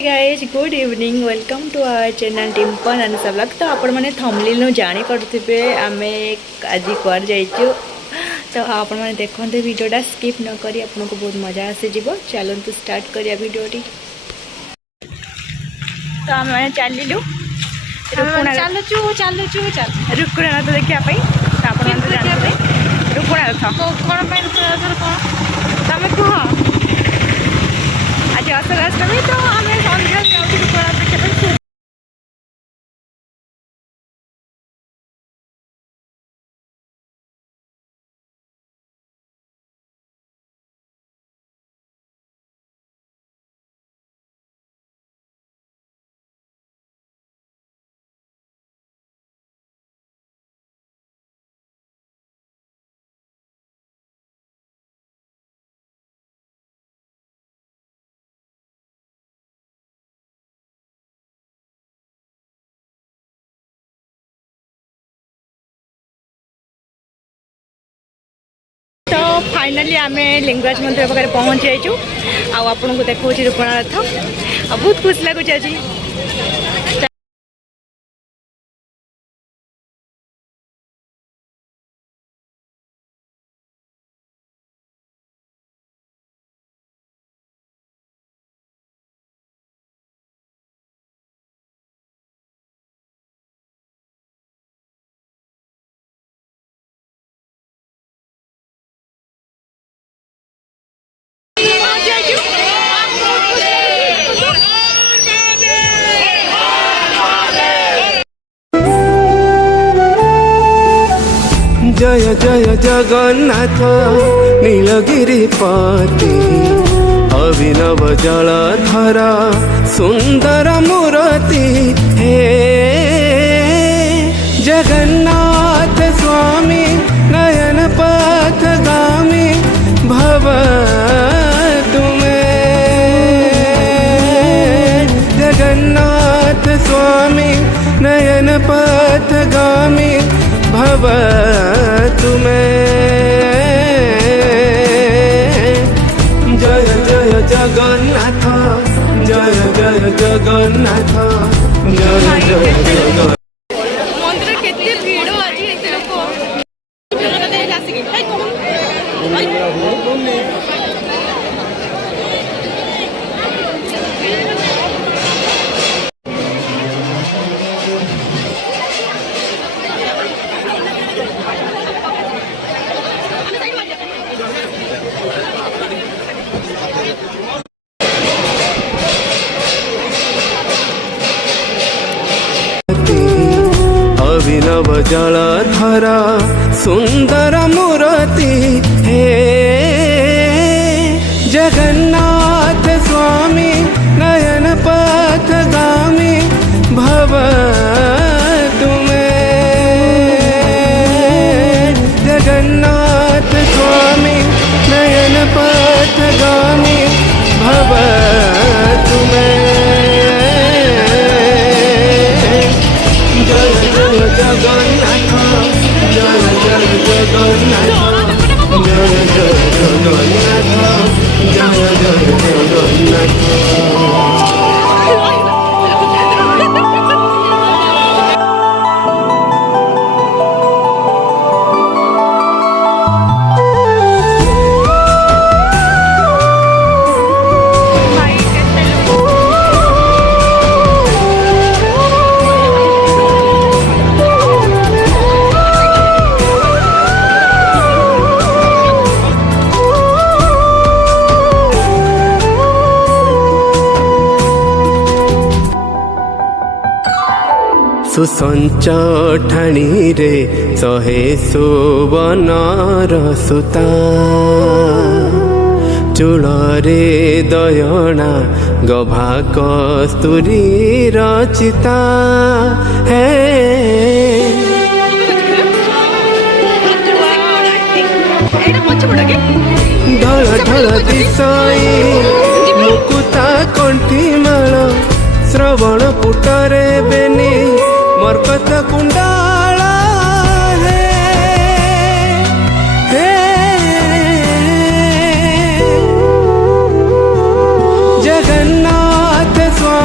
Guys good evening welcome to our channel Dimple and vlog. तो आपण मैंने थंबनेल जानी पड़ुथिबे आमे आज कुआर जाइछु। तो आपण मैंने देखते वीडियोटा स्किप न करी आपको बहुत मजा आसी जीवो। चलतु स्टार्ट करिया वीडियोटी। तो आम मैंने चलू रुकुणा रथ देखा जानते रुकुणा रथ कौन तुम कह आज असराष्टमी तो आम सन्ध्या जाऊँ रुकुणा देखा। तो फाइनाली आम लिंगराज मंदिर पाखे पहुँच जाइचु। आपन को देखा रुकुणा रथ बहुत खुश लगुच आज। जय जय जगन्नाथ नीलगिरिपति अभिनव जलधरा सुंदर मूर्ति हे जगन्नाथ स्वामी नयन पथगामी भव तुम्हें जगन्नाथ स्वामी नयन पथगामी भव तुम्हें। जय जय जगन्नाथ जय जय जगन्नाथ जय जय जगन्नाथ। मंदिर केते भीड़ आज एते लोक जगन्नाथ आसिक अभिनव जलधरा सुंदर मूर्ति हे जगन्नाथ स्वामी नयन पथगामी भव तुम्हें जगन्नाथ स्वामी नयन पथगामी भव तुम्हें। जय जय जगन्नाथ जय जय जगन्नाथ जय जय जगन्नाथ जय जय जगन्नाथ। सुसंच ठाणी रे सहे सुवनर सुता चूଳରେ दयणा गभा कस्तूरी रचिता हे ढल ढल दिशई मुकुता कंठीमाल श्रवण पुटरे बेनी मरकत कुंडाल हे हे जगन्नाथ स्वामी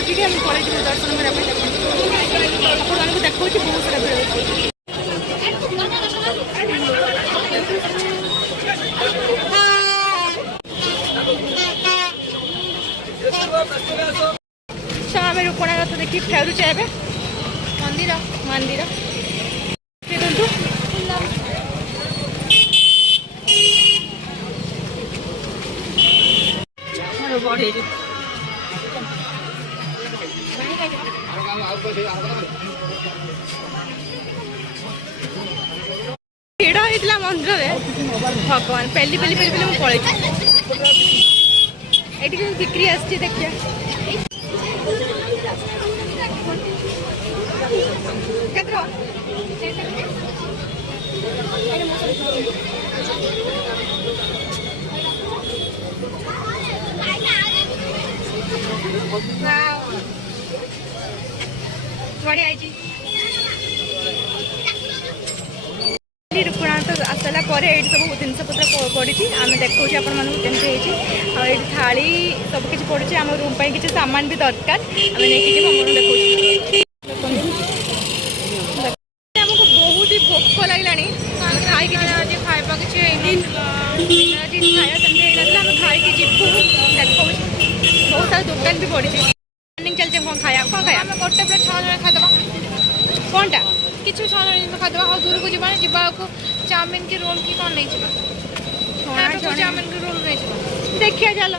रखिक पड़े दर्शन करने देखा बहुत सारा भिड़ आम रूपणारथ देखिए फेरुचे ए मंदिर मंदिर देखु बढ़े भिड़ होता मंदिर में भगवान पहली पहली पहली पहली मुझे ये बिक्री आसती देखिए बढ़िया रूपणाथ आसला सब जिनपतर पड़ी आम देखा आपड़ी थाली सब किसी पड़ी आम रूम पर किसी सामान भी दरकार आम नहीं देखा आमको बहुत ही भोक लगे खाई खावा किसी खाया सेमती आम खाई जीवु देखा बहुत सारा दुकान भी पड़ी चलते कौन खाया गोटे प्लेट 6 जन खादेबा कौनटा किसी 6 जन खादेबा और दूर को जीवा चाउमिन की रोल की कौन नहीं चाउमिन की रोल नहीं देखिए चलो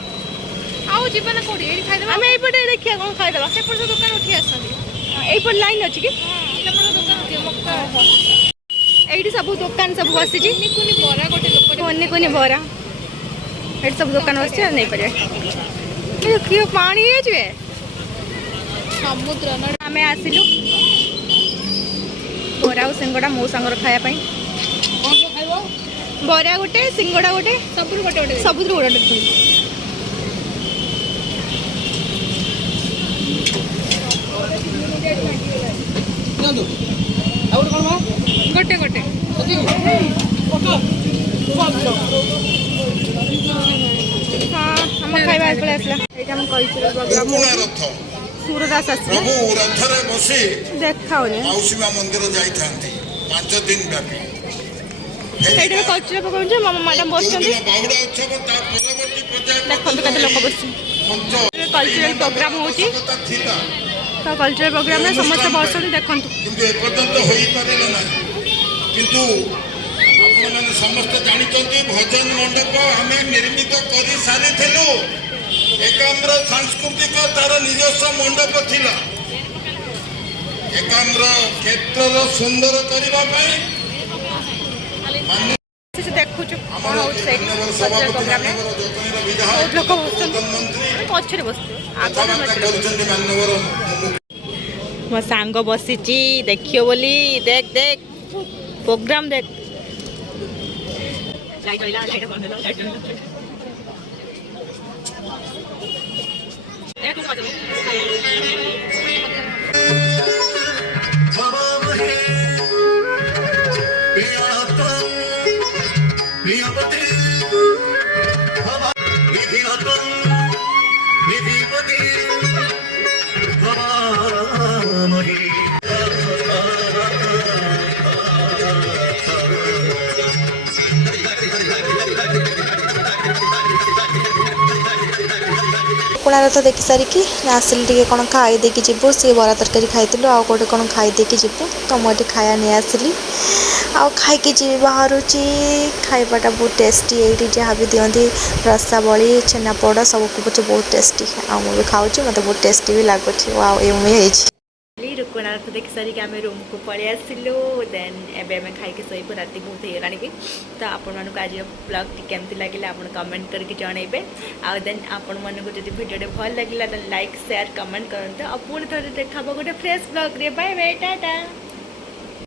आउ जीवन कौटी ये खादेबा आम ये देखिए कौन खादेबा से दुकान उठी आसपट लाइन अच्छी कि दुकान उठी ये सब दुकान सब बसी बरा गोटे कोनी कोनी बरा ये सब दुकान बस नहीं पारे पानी है समुद्र आम आसिलु बरा और सिंगड़ा मो सांगर खायापाई बरा गोटे सिंगड़ा गोटे सब गोटे सब गोटे गोटे गोटे हाँ हम खाଇବା पड़े आसला एटा हम कल्चरल प्रोग्राम सूरदास प्रभु रथरे बसी देखा माउसीमा मंदिर जाइथांती 5 दिन व्यापी एटा कल्चरल प्रोग्राम मामा मैडम बसछन्ती बाहुड़ा उत्सव ता परवर्ती पर्याय देखो कते लोक बसछन कल्चरल प्रोग्राम होची थिला तो कल्चरल प्रोग्राम में समस्त बसछन देखंतु किंतु ए पर्यंत होई पारेला ना किंतु आपण माने समस्त जानिचंती भजन मंडप हमें निर्मित करि सारे थेलु एकाम्र सांस्कृतिक तार निजस्व मंडप थिला एकाम्र क्षेत्र सुंदर करबा पई से देखु छु कोन हो साइड कल्चरल प्रोग्राम में बहुत लोक बसछन पछरे बसते आगे मो सांग बसीची देखियो बोली देख देख प्रोग्राम देख लाइट होइला लाइट बंद होइला लाइट ए तू मत कोणारथ देखी सारिकी आसिल टे कौन खाई देकी जीवु सी बरा तरकारी खाई आउ गोटे कौन खाई देकी जीवु तो मुझे खाया नहीं आसिली आउ खाई जी बाहर खाइबाटा बहुत टेस्टी ये जहाँ भी दिखती रसावली छेनापोड़ सब कुछ बहुत टेस्टी आ मुझे खाऊँ मत बहुत टेस्टी भी लगुच वाओ ये कोणार्थ देखी सारिक आम रूम को पलि आसिलु देन एवं खाई शोबू राति बहुत होगा कि तो आपण मानक आज ब्लॉग केमती लगे आप कमेंट करके जनइबे आ देन आपण मानक जब वीडियो भल लगे तो लाइक शेयर कमेंट करते पुणी थे देखा गोटे फ्रेश ब्लॉग रे बाय बाय टाटा।